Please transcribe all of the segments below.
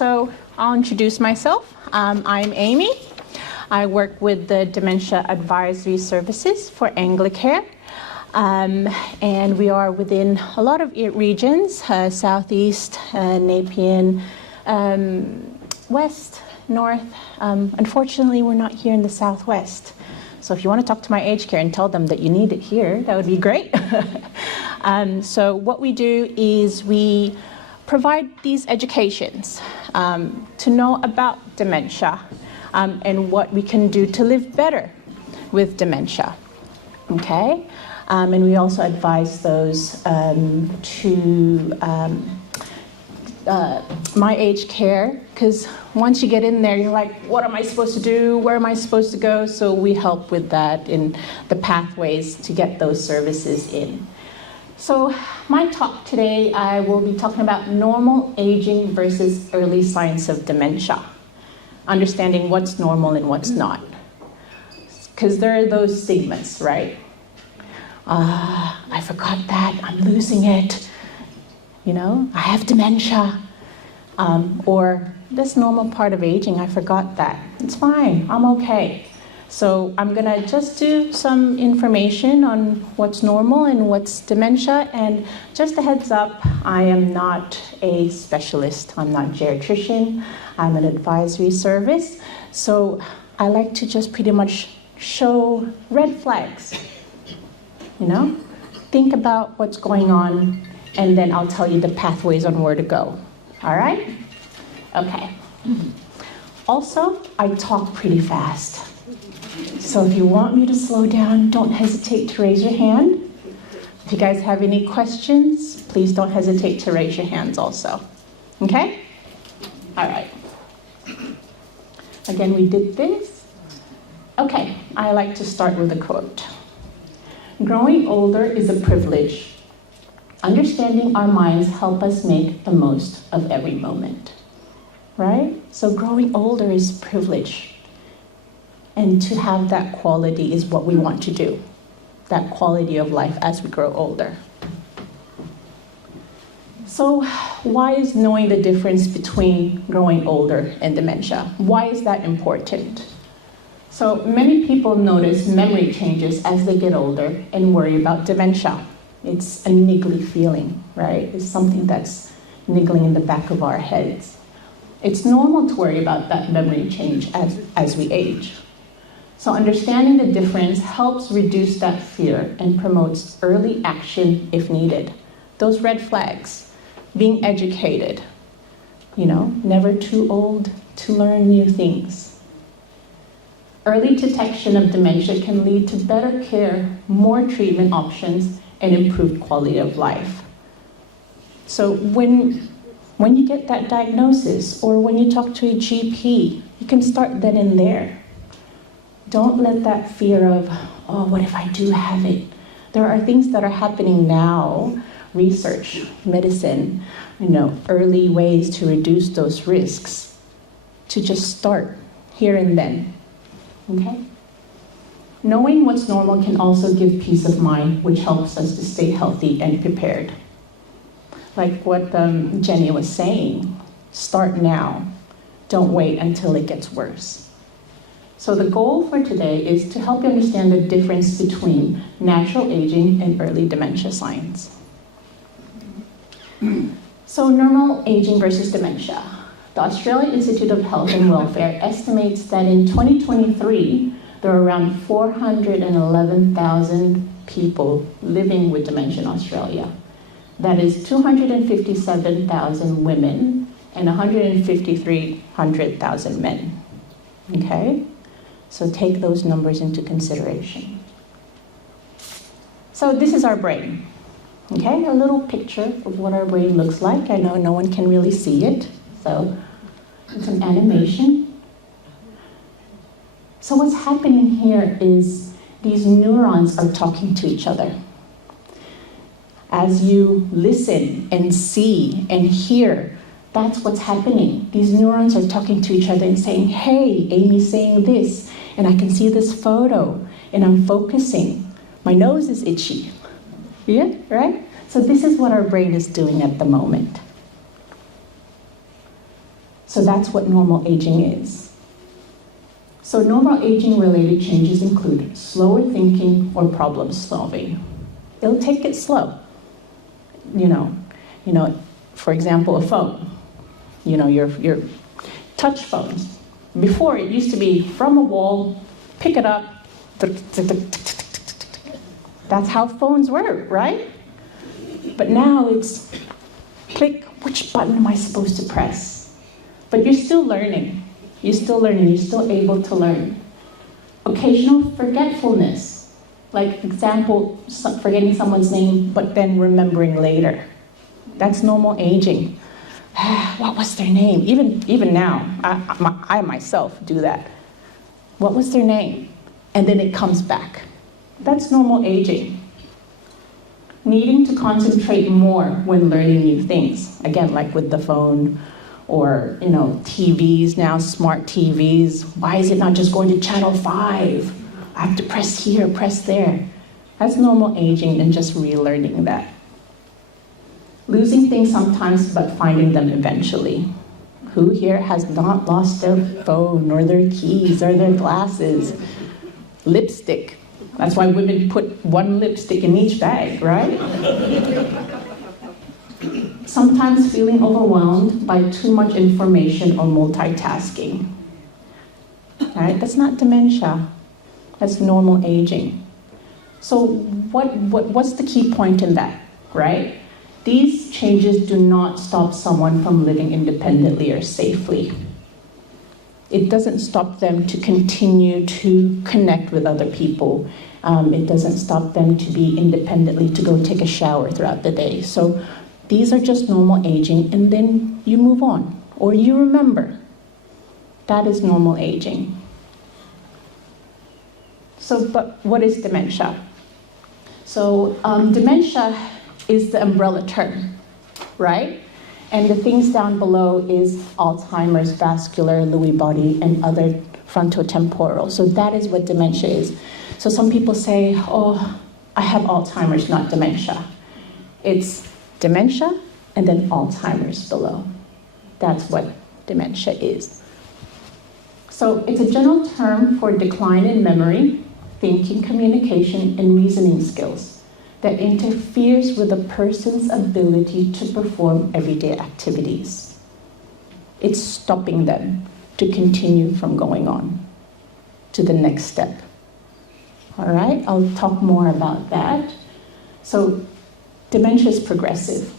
So I'll introduce myself. I'm Amy. I work with the Dementia Advisory Services for Anglicare. And we are within a lot of regions, Southeast, Nepean, West, North. Unfortunately, we're not here in the Southwest. So if you want to talk to my aged care and tell them that you need it here, that would be great. So what we do is we provide these educations to know about dementia and what we can do to live better with dementia. Okay? And we also advise those to my aged care, because once you get in there, you're like, what am I supposed to do? Where am I supposed to go? So we help with that in the pathways to get those services in. So my talk today, I will be talking about normal aging versus early signs of dementia, understanding what's normal and what's not. Because there are those stigmas, right? I forgot that, I'm losing it. You know, I have dementia. Or this normal part of aging, I forgot that. It's fine, I'm okay. So I'm gonna just do some information on what's normal and what's dementia. And just a heads up, I am not a specialist. I'm not a geriatrician. I'm an advisory service. So I like to just pretty much show red flags. You know, think about what's going on, and then I'll tell you the pathways on where to go. All right? Okay. Also, I talk pretty fast. So if you want me to slow down, don't hesitate to raise your hand. If you guys have any questions, please don't hesitate to raise your hands also. Okay? All right. Again, we did this. Okay, I like to start with a quote. Growing older is a privilege. Understanding our minds help us make the most of every moment. Right? So growing older is a privilege. And to have that quality is what we want to do. That quality of life as we grow older. So why is knowing the difference between growing older and dementia? Why is that important? So many people notice memory changes as they get older and worry about dementia. It's a niggly feeling, right? It's something that's niggling in the back of our heads. It's normal to worry about that memory change as we age. So understanding the difference helps reduce that fear and promotes early action if needed. Those red flags, being educated, you know, never too old to learn new things. Early detection of dementia can lead to better care, more treatment options, and improved quality of life. So when you get that diagnosis or when you talk to a GP, you can start then and there. Don't let that fear of, oh, what if I do have it? There are things that are happening now, research, medicine, you know, early ways to reduce those risks, to just start here and then. Okay? Knowing what's normal can also give peace of mind, which helps us to stay healthy and prepared. Like what Jenny was saying, start now. Don't wait until it gets worse. So the goal for today is to help you understand the difference between natural aging and early dementia signs. So normal aging versus dementia. The Australian Institute of Health and Welfare estimates that in 2023, there are around 411,000 people living with dementia in Australia. That is 257,000 women and 153,000 men. Okay? So take those numbers into consideration. So this is our brain. Okay? A little picture of what our brain looks like. I know no one can really see it. So it's an animation. So what's happening here is these neurons are talking to each other. As you listen and see and hear, that's what's happening. These neurons are talking to each other and saying, hey, Amy's saying this, and I can see this photo, and I'm focusing. My nose is itchy. Yeah, right? So this is what our brain is doing at the moment. So that's what normal aging is. So normal aging-related changes include slower thinking or problem solving. It'll take it slow. You know, for example, a phone. You know, your touch phones. Before, it used to be from a wall, pick it up. That's how phones were, right? But now it's click, which button am I supposed to press? But you're still learning. You're still learning. You're still able to learn. Occasional forgetfulness. Like, example, forgetting someone's name, but then remembering later. That's normal aging. What was their name? Even now, I myself do that. What was their name? And then it comes back. That's normal aging. Needing to concentrate more when learning new things. Again, like with the phone, or TVs now, smart TVs. Why is it not just going to channel 5? I have to press here, press there. That's normal aging and just relearning that. Losing things sometimes, but finding them eventually. Who here has not lost their phone, or their keys, or their glasses? Lipstick. That's why women put one lipstick in each bag, right? Sometimes feeling overwhelmed by too much information or multitasking. Right? That's not dementia. That's normal aging. So what's the key point in that, right? These changes do not stop someone from living independently or safely. It doesn't stop them to continue to connect with other people. It doesn't stop them to be independently, to go take a shower throughout the day. So these are just normal aging, and then you move on, or you remember. That is normal aging. So, but what is dementia? So dementia is the umbrella term, right? And the things down below is Alzheimer's, vascular, Lewy body, and other frontotemporal. So that is what dementia is. So some people say, oh, I have Alzheimer's, not dementia. It's dementia and then Alzheimer's below. That's what dementia is. So it's a general term for decline in memory, thinking, communication, and reasoning skills that interferes with a person's ability to perform everyday activities. It's stopping them to continue from going on to the next step. All right, I'll talk more about that. So dementia is progressive.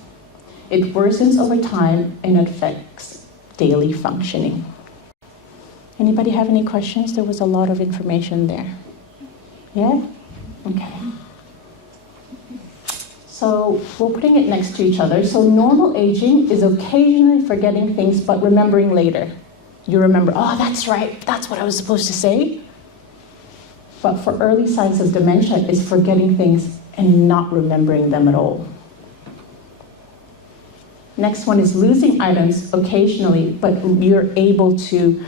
It worsens over time and affects daily functioning. Anybody have any questions? There was a lot of information there. Yeah? Okay. So we're putting it next to each other. So normal aging is occasionally forgetting things but remembering later. You remember, oh, that's right, that's what I was supposed to say. But for early signs of dementia, it's forgetting things and not remembering them at all. Next one is losing items occasionally, but you're able to,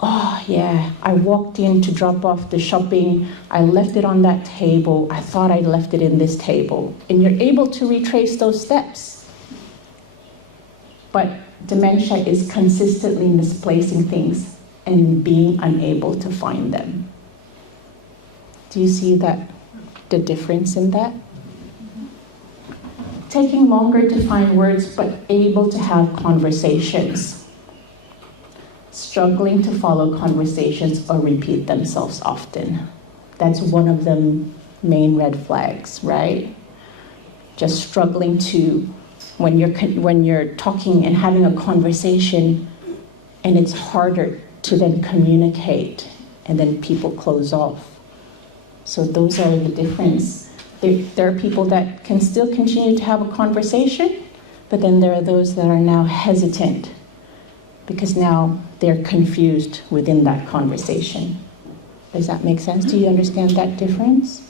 oh yeah, I walked in to drop off the shopping, I left it on that table, I thought I left it in this table. And you're able to retrace those steps. But dementia is consistently misplacing things and being unable to find them. Do you see that, the difference in that? Taking longer to find words, but able to have conversations. Struggling to follow conversations or repeat themselves often. That's one of the main red flags, right? Just struggling to, when you're talking and having a conversation, and it's harder to then communicate, and then people close off. So those are the difference. There are people that can still continue to have a conversation, but then there are those that are now hesitant because now they're confused within that conversation. Does that make sense? Do you understand that difference?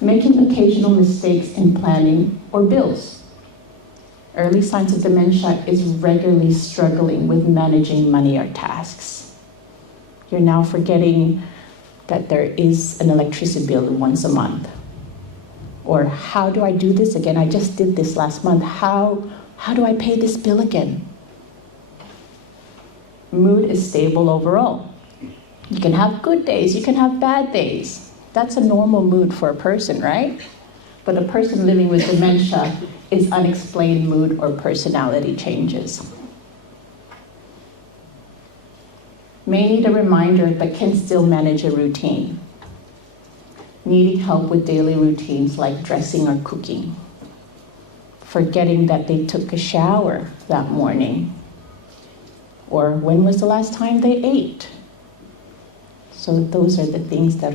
Making occasional mistakes in planning or bills. Early signs of dementia is regularly struggling with managing money or tasks. You're now forgetting that there is an electricity bill once a month. Or how do I do this again? I just did this last month. How How do I pay this bill again? Mood is stable overall. You can have good days, you can have bad days. That's a normal mood for a person, right? But a person living with dementia is unexplained mood or personality changes. May need a reminder but can still manage a routine. Needing help with daily routines like dressing or cooking. Forgetting that they took a shower that morning. Or when was the last time they ate? So those are the things that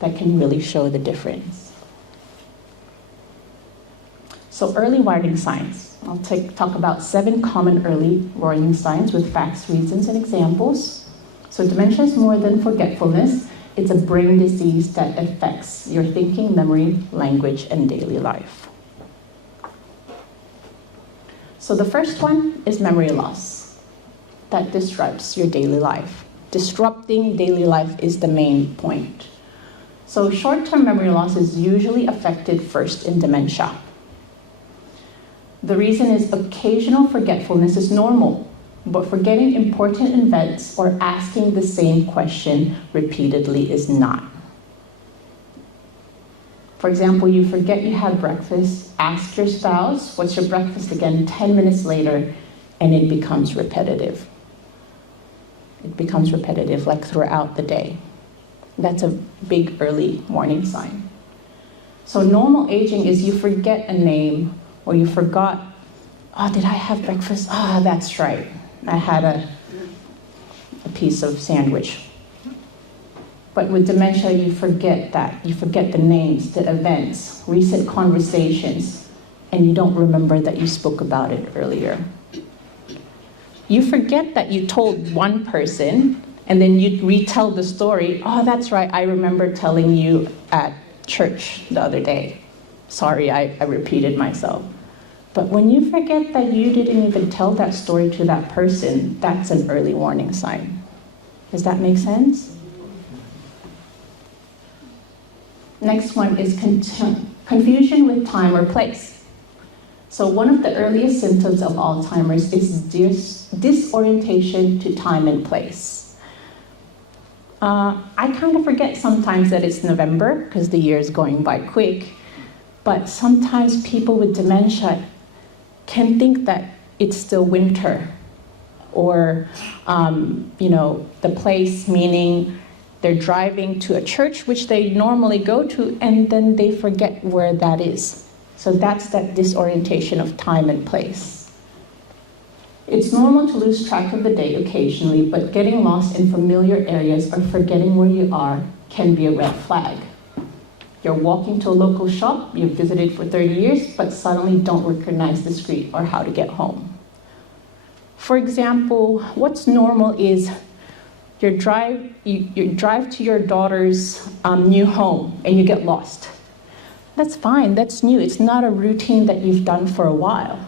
can really show the difference. So early warning signs. I'll talk about 7 common early warning signs with facts, reasons, and examples. So dementia is more than forgetfulness. It's a brain disease that affects your thinking, memory, language, and daily life. So the first one is memory loss. That disrupts your daily life. Disrupting daily life is the main point. So short-term memory loss is usually affected first in dementia. The reason is occasional forgetfulness is normal, but forgetting important events or asking the same question repeatedly is not. For example, you forget you had breakfast, ask your spouse, what's your breakfast again, 10 minutes later, and it becomes repetitive. It becomes repetitive, like throughout the day. That's a big early warning sign. So normal aging is you forget a name, or you forgot, oh, did I have breakfast? Ah, that's right. I had a piece of sandwich. But with dementia, you forget that. You forget the names, the events, recent conversations, and you don't remember that you spoke about it earlier. You forget that you told one person, and then you retell the story. Oh, that's right, I remember telling you at church the other day. Sorry, I repeated myself. But when you forget that you didn't even tell that story to that person, that's an early warning sign. Does that make sense? Next one is confusion with time or place. So one of the earliest symptoms of Alzheimer's is disorientation to time and place. I kind of forget sometimes that it's November because the year is going by quick, but sometimes people with dementia can think that it's still winter, or the place, meaning they're driving to a church which they normally go to, and then they forget where that is. So that's that disorientation of time and place. It's normal to lose track of the day occasionally, but getting lost in familiar areas or forgetting where you are can be a red flag. You're walking to a local shop you've visited for 30 years, but suddenly don't recognize the street or how to get home. For example, what's normal is you drive to your daughter's new home and you get lost. That's fine, that's new. It's not a routine that you've done for a while.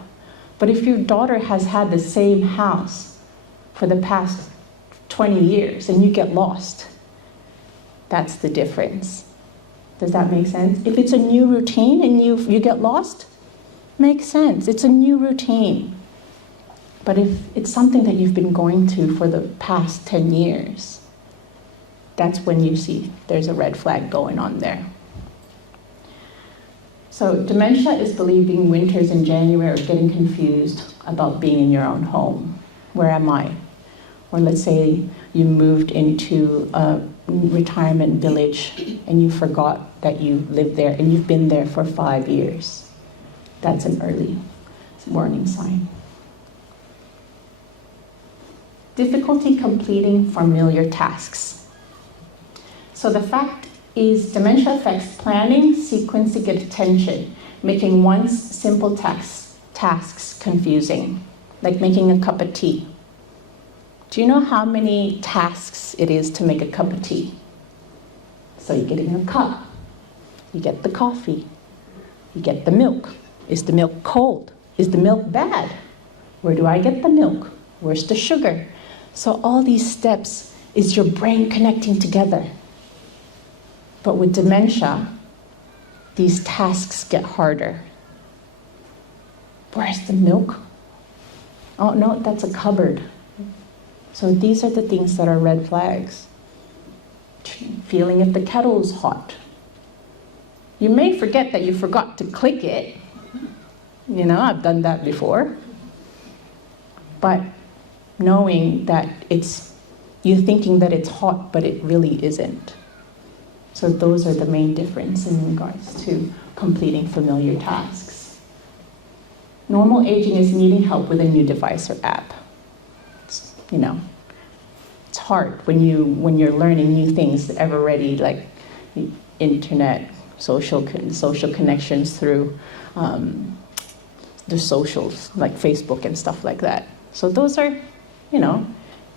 But if your daughter has had the same house for the past 20 years and you get lost, that's the difference. Does that make sense? If it's a new routine and you get lost, makes sense. It's a new routine. But if it's something that you've been going to for the past 10 years, that's when you see there's a red flag going on there. So dementia is believing winters in January or getting confused about being in your own home. Where am I? Or let's say you moved into a retirement village and you forgot that you lived there and you've been there for 5 years. That's an early warning sign. Difficulty completing familiar tasks. So the fact is dementia affects planning, sequencing, and attention, making once simple tasks confusing, like making a cup of tea. Do you know how many tasks it is to make a cup of tea? So you get in a cup, you get the coffee, you get the milk. Is the milk cold? Is the milk bad? Where do I get the milk? Where's the sugar? So all these steps is your brain connecting together. But with dementia, these tasks get harder. Where's the milk? Oh no, that's a cupboard. So these are the things that are red flags. Feeling if the kettle's hot. You may forget that you forgot to click it. You know, I've done that before. But knowing that you're thinking that it's hot, but it really isn't. So those are the main difference in regards to completing familiar tasks. Normal aging is needing help with a new device or app. It's hard when you're learning new things ever ready, like the internet, social connections through the socials, like Facebook and stuff like that. So those are,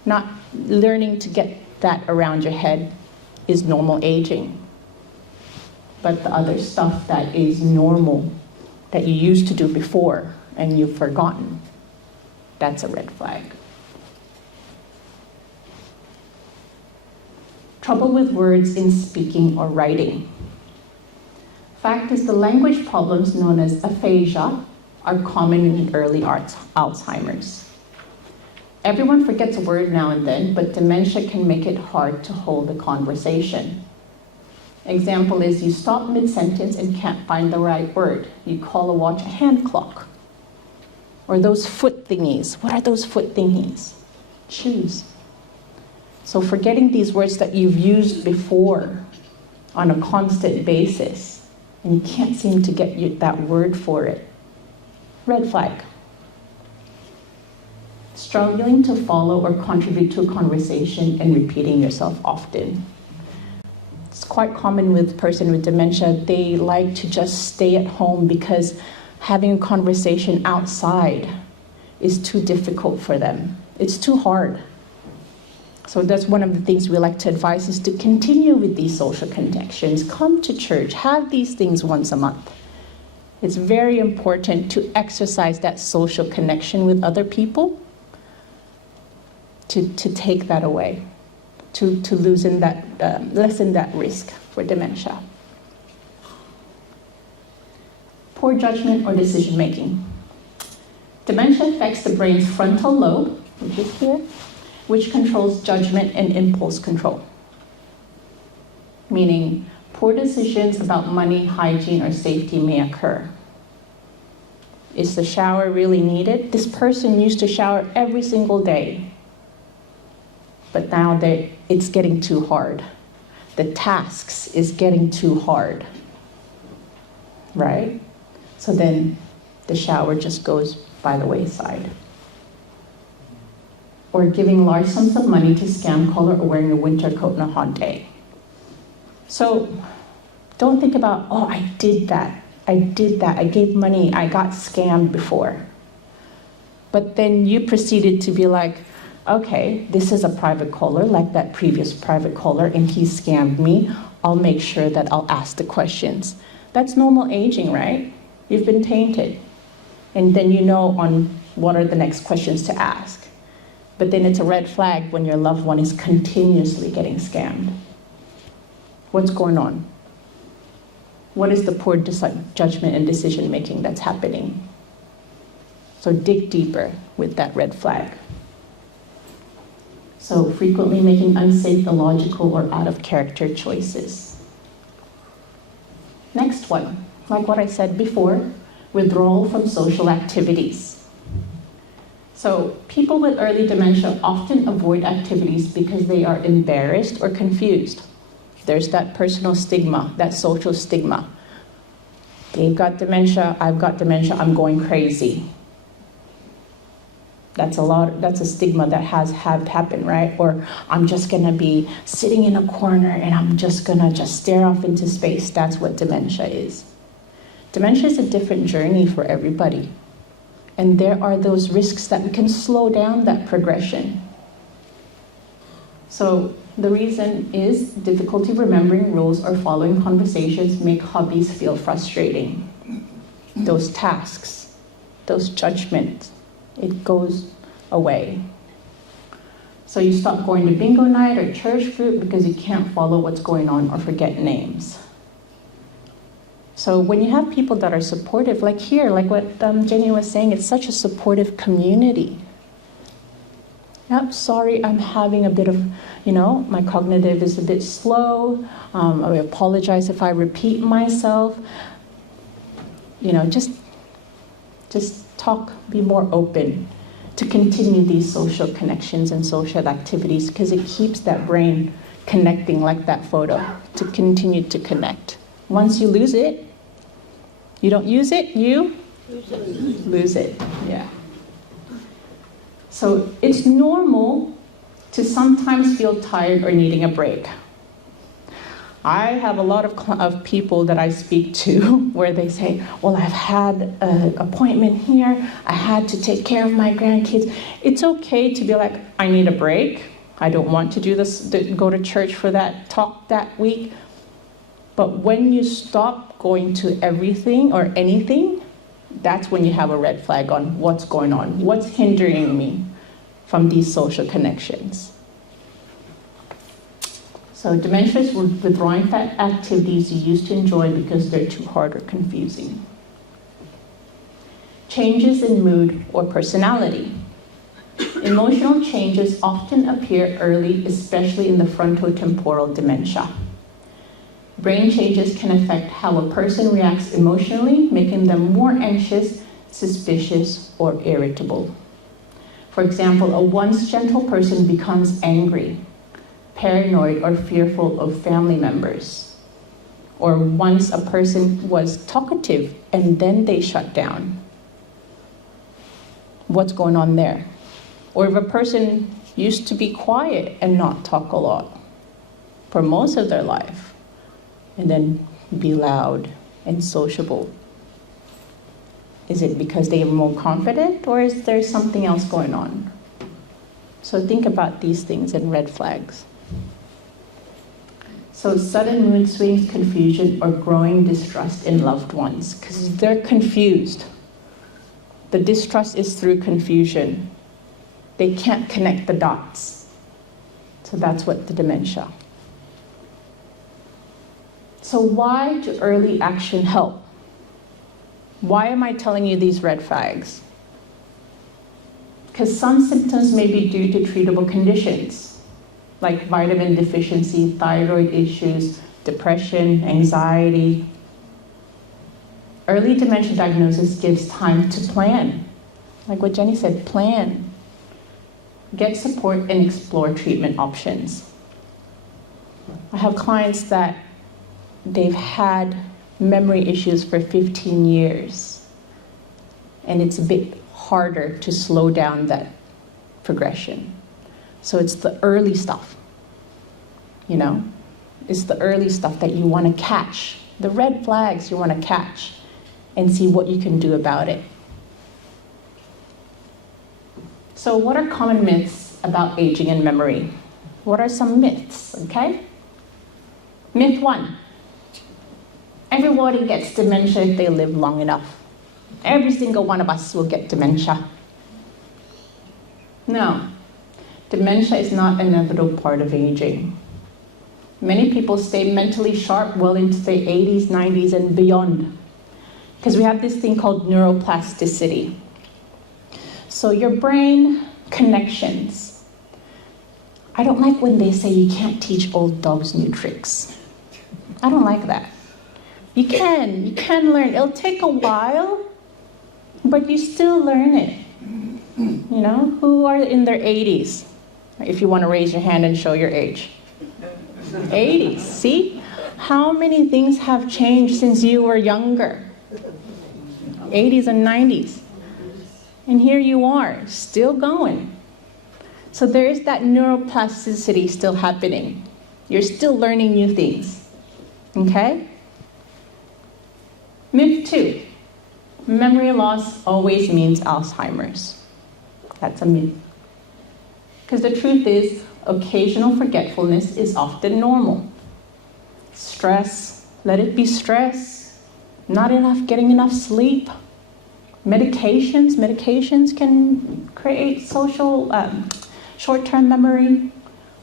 not learning to get that around your head is normal aging. But the other stuff that is normal, that you used to do before and you've forgotten, that's a red flag. Trouble with words in speaking or writing. Fact is, the language problems known as aphasia are common in early Alzheimer's. Everyone forgets a word now and then, but dementia can make it hard to hold a conversation. Example is, you stop mid-sentence and can't find the right word. You call a watch a hand clock. Or those foot thingies. What are those foot thingies? Shoes. So forgetting these words that you've used before on a constant basis, and you can't seem to get that word for it. Red flag. Struggling to follow or contribute to a conversation and repeating yourself often. It's quite common with a person with dementia. They like to just stay at home because having a conversation outside is too difficult for them. It's too hard. So that's one of the things we like to advise, is to continue with these social connections. Come to church, have these things once a month. It's very important to exercise that social connection with other people, to take that away, to lessen that risk for dementia. Poor judgment or decision making. Dementia affects the brain's frontal lobe, which is here, which controls judgment and impulse control. Meaning, poor decisions about money, hygiene, or safety may occur. Is the shower really needed? This person used to shower every single day, but now it's getting too hard. The tasks is getting too hard, right? So then the shower just goes by the wayside. Or giving large sums of money to scam caller or wearing a winter coat on a hot day. So don't think about, oh, I did that, I gave money, I got scammed before. But then you proceeded to be like, okay, this is a private caller, like that previous private caller, and he scammed me. I'll make sure that I'll ask the questions. That's normal aging, right? You've been tainted. And then you know on what are the next questions to ask. But then it's a red flag when your loved one is continuously getting scammed. What's going on? What is the poor judgment and decision making that's happening? So dig deeper with that red flag. So frequently making unsafe, illogical, or out of character choices. Next one, like what I said before, withdrawal from social activities. So people with early dementia often avoid activities because they are embarrassed or confused. There's that personal stigma, that social stigma. They've got dementia, I've got dementia, I'm going crazy. That's a stigma that has happened, right? Or I'm just gonna be sitting in a corner and I'm just gonna stare off into space. That's what dementia is. Dementia is a different journey for everybody. And there are those risks that we can slow down that progression. So the reason is difficulty remembering rules or following conversations make hobbies feel frustrating. Those tasks, those judgments, it goes away. So you stop going to bingo night or church group because you can't follow what's going on or forget names. So when you have people that are supportive, like here, like what Jenny was saying, it's such a supportive community. Yep, sorry, I'm having a bit of, my cognitive is a bit slow. I apologize if I repeat myself. Just talk, be more open to continue these social connections and social activities, because it keeps that brain connecting like that photo, to continue to connect. Once you lose it, you don't use it, you lose it. Yeah. So it's normal to sometimes feel tired or needing a break. I have a lot of people that I speak to where they say, well, I've had an appointment here, I had to take care of my grandkids. It's okay to be like, I need a break. I don't want to do this, go to church for that talk that week. But when you stop going to everything or anything, that's when you have a red flag on what's going on, what's hindering me from these social connections. So dementia is withdrawing from activities you used to enjoy because they're too hard or confusing. Changes in mood or personality. Emotional changes often appear early, especially in the frontotemporal dementia. Brain changes can affect how a person reacts emotionally, making them more anxious, suspicious, or irritable. For example, a once gentle person becomes angry, paranoid, or fearful of family members. Or once a person was talkative and then they shut down. What's going on there? Or if a person used to be quiet and not talk a lot for most of their life, and then be loud and sociable. Is it because they are more confident, or is there something else going on? So think about these things and red flags. So sudden mood swings, confusion, or growing distrust in loved ones, because they're confused. The distrust is through confusion. They can't connect the dots. So that's what the dementia. So why do early action help? Why am I telling you these red flags? Because some symptoms may be due to treatable conditions, like vitamin deficiency, thyroid issues, depression, anxiety. Early dementia diagnosis gives time to plan. Like what Jenny said, plan. Get support and explore treatment options. I have clients that they've had memory issues for 15 years, and it's a bit harder to slow down that progression. So it's the early stuff, It's the early stuff that you want to catch, the red flags you want to catch, and see what you can do about it. So what are common myths about aging and memory? What are some myths, okay? Myth 1. Everybody gets dementia if they live long enough. Every single one of us will get dementia. No, dementia is not an inevitable part of aging. Many people stay mentally sharp well into their 80s, 90s, and beyond, because we have this thing called neuroplasticity. So your brain connections. I don't like when they say you can't teach old dogs new tricks. I don't like that. You can learn. It'll take a while, but you still learn it. Who are in their 80s? If you want to raise your hand and show your age. 80s, see? How many things have changed since you were younger? 80s and 90s. And here you are, still going. So there is that neuroplasticity still happening. You're still learning new things. Okay? Myth 2. Memory loss always means Alzheimer's. That's a myth. Because the truth is, occasional forgetfulness is often normal. Stress, let it be stress. Not getting enough sleep. Medications can create short-term memory,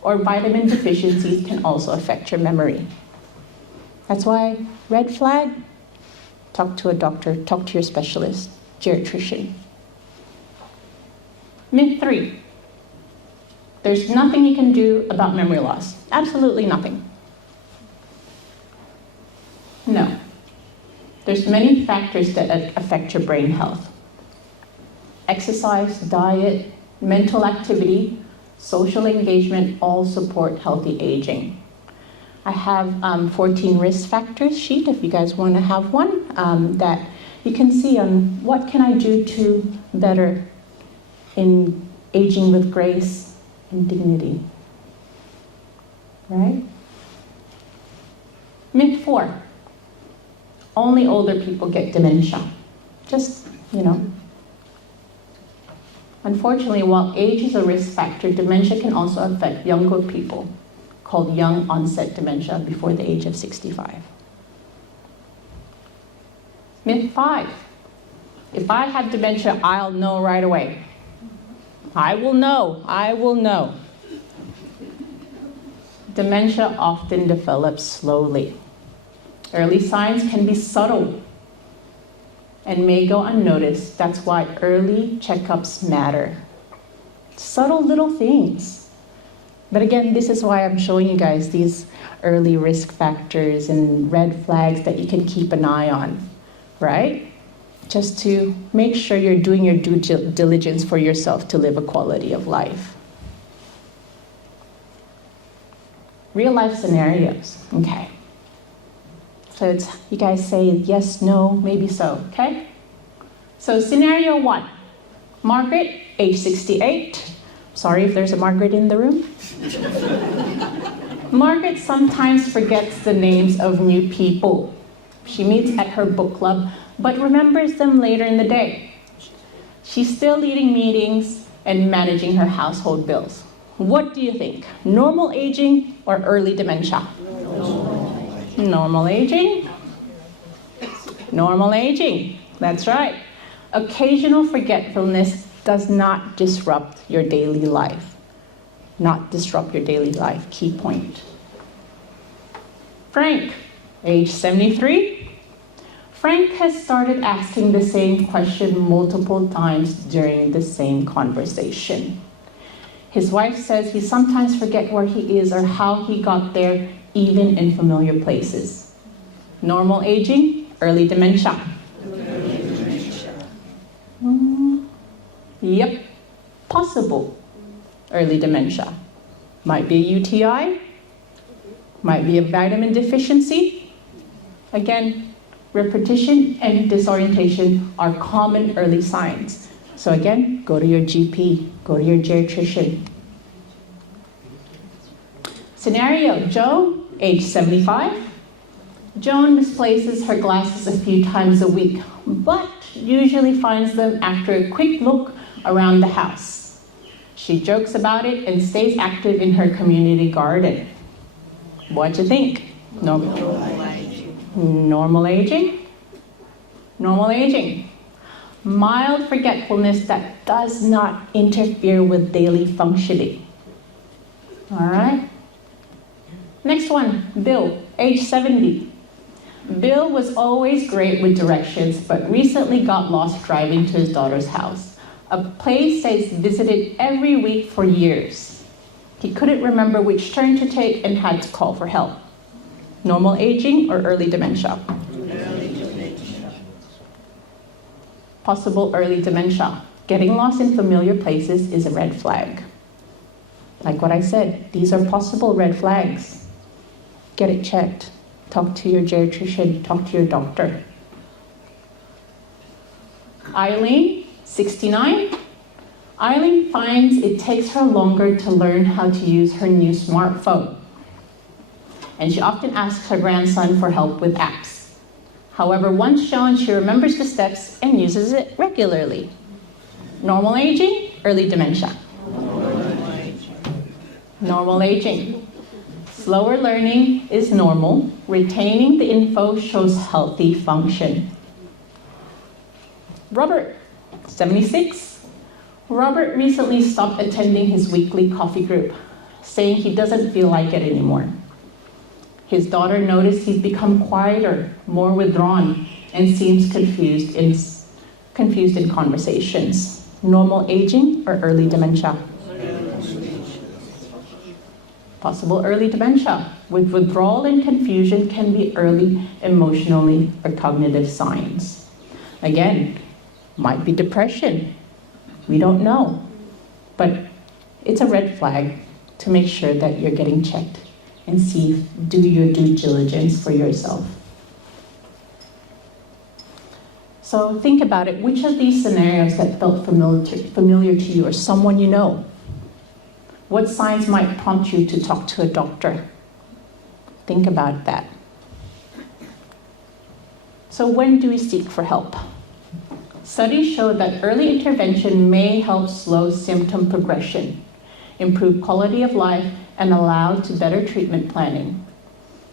or vitamin deficiencies can also affect your memory. That's why red flag, talk to a doctor, talk to your specialist, geriatrician. Myth 3. There's nothing you can do about memory loss. Absolutely nothing. No. There's many factors that affect your brain health. Exercise, diet, mental activity, social engagement all support healthy aging. I have 14 risk factors sheet if you guys want to have one that you can see on what can I do to better in aging with grace and dignity. Right? Myth 4. Only older people get dementia. Just, Unfortunately, while age is a risk factor, dementia can also affect younger people, called young onset dementia before the age of 65. Myth 5. If I have dementia, I'll know right away. I will know. Dementia often develops slowly. Early signs can be subtle and may go unnoticed. That's why early checkups matter. Subtle little things. But again, this is why I'm showing you guys these early risk factors and red flags that you can keep an eye on, right? Just to make sure you're doing your due diligence for yourself to live a quality of life. Real life scenarios, okay. So you guys say yes, no, maybe so, okay? So scenario 1, Margaret, age 68. Sorry if there's a Margaret in the room. Margaret sometimes forgets the names of new people she meets at her book club, but remembers them later in the day. She's still leading meetings and managing her household bills. What do you think? Normal aging or early dementia? Normal aging? Normal aging, that's right. Occasional forgetfulness does not disrupt your daily life. Not disrupt your daily life, key point. Frank, age 73. Frank has started asking the same question multiple times during the same conversation. His wife says he sometimes forgets where he is or how he got there, even in familiar places. Normal aging, early dementia. Yep, possible early dementia. Might be a UTI, might be a vitamin deficiency. Again, repetition and disorientation are common early signs. So again, go to your GP, go to your geriatrician. Scenario, Joe, age 75. Joan misplaces her glasses a few times a week, but usually finds them after a quick look around the house. She jokes about it and stays active in her community garden. What do you think? Normal aging? Normal aging. Mild forgetfulness that does not interfere with daily functioning. All right? Next one, Bill, age 70. Bill was always great with directions, but recently got lost driving to his daughter's house, a place he's visited every week for years. He couldn't remember which turn to take and had to call for help. Normal aging or early dementia? Early dementia. Possible early dementia. Getting lost in familiar places is a red flag. Like what I said, these are possible red flags. Get it checked. Talk to your geriatrician, talk to your doctor. Eileen, 69. Eileen finds it takes her longer to learn how to use her new smartphone. And she often asks her grandson for help with apps. However, once shown, she remembers the steps and uses it regularly. Normal aging, early dementia. Normal aging. Slower learning is normal. Retaining the info shows healthy function. Robert, 76. Robert recently stopped attending his weekly coffee group, saying he doesn't feel like it anymore. His daughter noticed he's become quieter, more withdrawn, and seems confused in conversations. Normal aging or early dementia? Possible early dementia with withdrawal and confusion can be early emotionally or cognitive signs. Again, might be depression. We don't know. But it's a red flag to make sure that you're getting checked and do your due diligence for yourself. So think about it. Which of these scenarios that felt familiar to you or someone you know? What signs might prompt you to talk to a doctor? Think about that. So when do we seek for help? Studies show that early intervention may help slow symptom progression, improve quality of life, and allow to better treatment planning.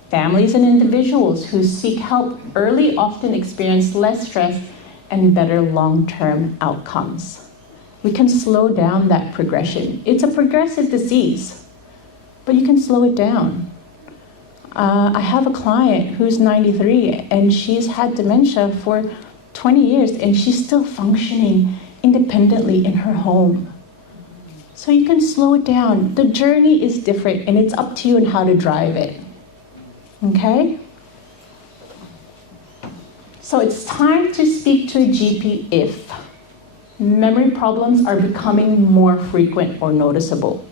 Families and individuals who seek help early often experience less stress and better long-term outcomes. We can slow down that progression. It's a progressive disease, but you can slow it down. I have a client who's 93 and she's had dementia for 20 years and she's still functioning independently in her home. So you can slow it down. The journey is different and it's up to you on how to drive it. Okay? So it's time to speak to a GP if memory problems are becoming more frequent or noticeable.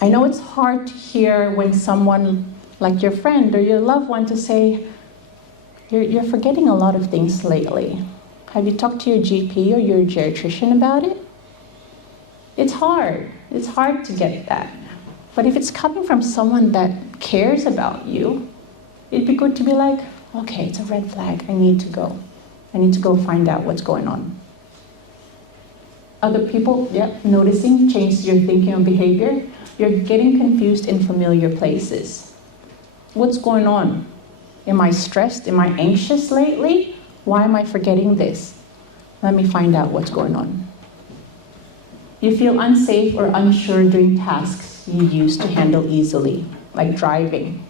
I know it's hard to hear when someone like your friend or your loved one to say, you're forgetting a lot of things lately. Have you talked to your GP or your geriatrician about it? It's hard. It's hard to get that. But if it's coming from someone that cares about you, it'd be good to be like, okay, it's a red flag. I need to go. I need to go find out what's going on. Other people, noticing changes your thinking and behavior. You're getting confused in familiar places. What's going on? Am I stressed? Am I anxious lately? Why am I forgetting this? Let me find out what's going on. You feel unsafe or unsure doing tasks you used to handle easily, like driving.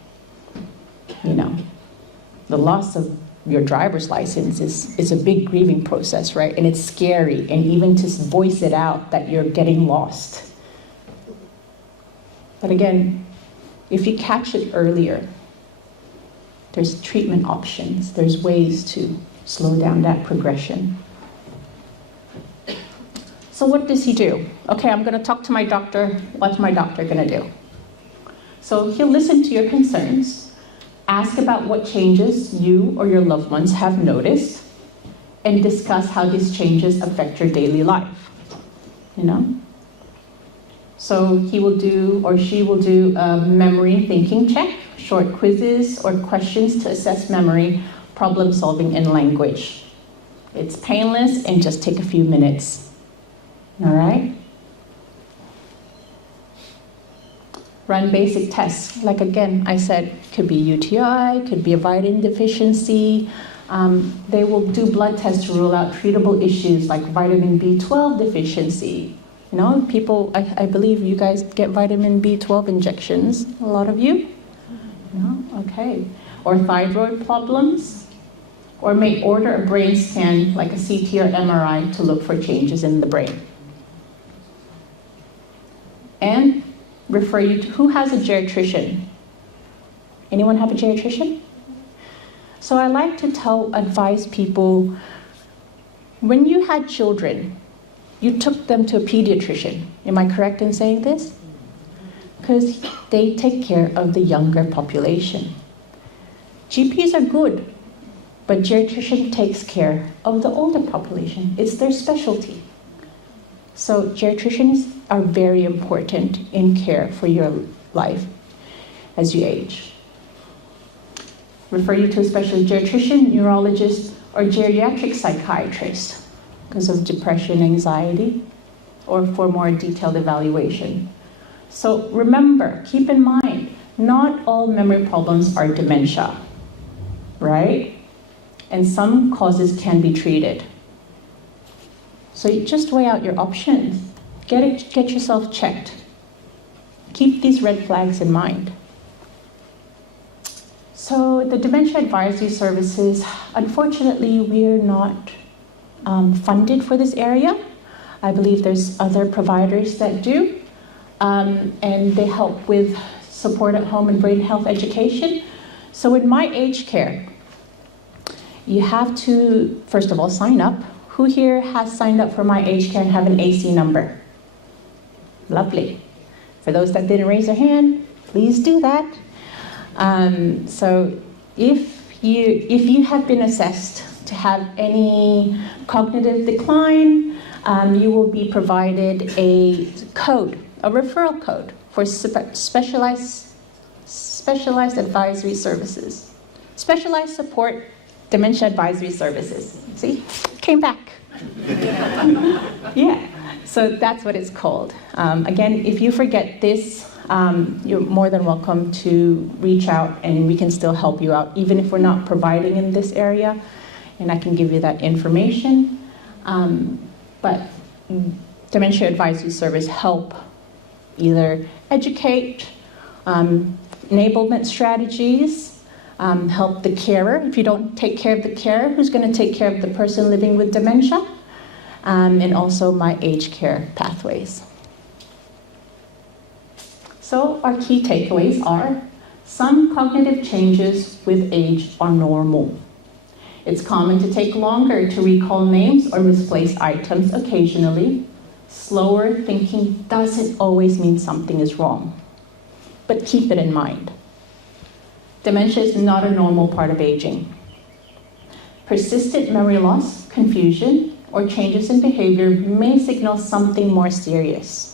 The loss of your driver's license is a big grieving process, right? And it's scary, and even to voice it out that you're getting lost. But again, if you catch it earlier, there's treatment options. There's ways to slow down that progression. So what does he do? Okay, I'm going to talk to my doctor. What's my doctor going to do? So he'll listen to your concerns, ask about what changes you or your loved ones have noticed, and discuss how these changes affect your daily life. So he will do, or she will do a memory and thinking check, short quizzes or questions to assess memory, problem solving, and language. It's painless and just take a few minutes. All right? Run basic tests. Like again, I said, could be UTI, could be a vitamin deficiency. They will do blood tests to rule out treatable issues like vitamin B12 deficiency. People, I believe you guys get vitamin B12 injections, a lot of you? No? Okay. Or thyroid problems. Or may order a brain scan like a CT or MRI to look for changes in the brain. And refer you to who has a geriatrician. Anyone have a geriatrician? So I like to advise people, when you had children, you took them to a pediatrician. Am I correct in saying this? Because they take care of the younger population. GPs are good, but geriatrician takes care of the older population. It's their specialty. So geriatricians are very important in care for your life as you age. Refer you to a specialist geriatrician, neurologist, or geriatric psychiatrist because of depression, anxiety, or for more detailed evaluation. So remember, keep in mind, not all memory problems are dementia, right? And some causes can be treated. So you just weigh out your options. Get yourself checked. Keep these red flags in mind. So the Dementia Advisory Services, unfortunately, we're not funded for this area. I believe there's other providers that do, and they help with support at home and brain health education. So in my aged care, you have to, first of all, sign up. Who here has signed up for my aged care and have an AC number? Lovely. For those that didn't raise their hand, please do that. So if you have been assessed to have any cognitive decline, you will be provided a code, a referral code for specialized advisory services, specialized support dementia advisory services. See, came back. Yeah, so that's what it's called. Again, if you forget this, you're more than welcome to reach out and we can still help you out, even if we're not providing in this area, and I can give you that information. But Dementia Advisory Service help either educate, enablement strategies, help the carer. If you don't take care of the carer, who's going to take care of the person living with dementia? And also my aged care pathways. So our key takeaways are, some cognitive changes with age are normal. It's common to take longer to recall names or misplace items occasionally. Slower thinking doesn't always mean something is wrong, but keep it in mind. Dementia is not a normal part of aging. Persistent memory loss, confusion, or changes in behavior may signal something more serious.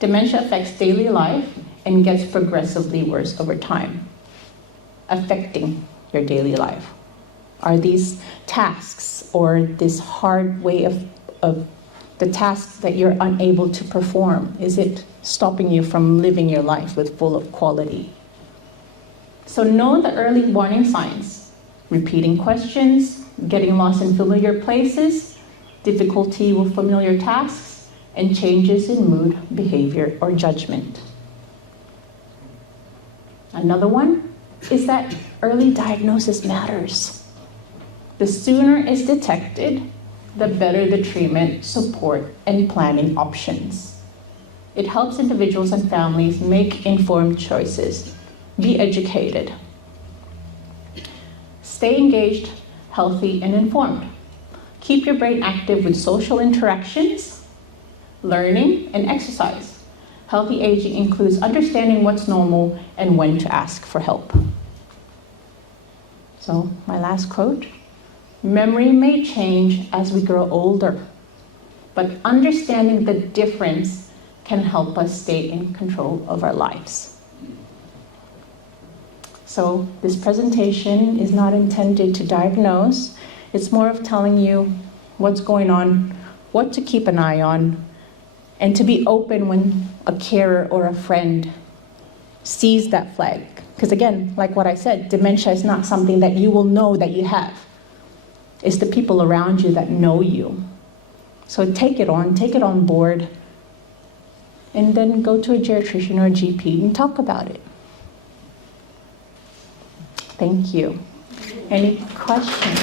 Dementia affects daily life and gets progressively worse over time. Affecting your daily life are these tasks or this hard way of the tasks that you're unable to perform. Is it stopping you from living your life with full of quality? So know the early warning signs: repeating questions, getting lost in familiar places, difficulty with familiar tasks, and changes in mood, behavior, or judgment. Another one is that early diagnosis matters. The sooner it's detected, the better the treatment, support, and planning options. It helps individuals and families make informed choices. Be educated. Stay engaged, healthy, and informed. Keep your brain active with social interactions, learning, and exercise. Healthy aging includes understanding what's normal and when to ask for help. So, my last quote: memory may change as we grow older, but understanding the difference can help us stay in control of our lives. So, this presentation is not intended to diagnose. It's more of telling you what's going on, what to keep an eye on, and to be open when a carer or a friend sees that flag. Because again, like what I said, dementia is not something that you will know that you have. It's the people around you that know you. So take it on board, and then go to a geriatrician or a GP and talk about it. Thank you. Any questions?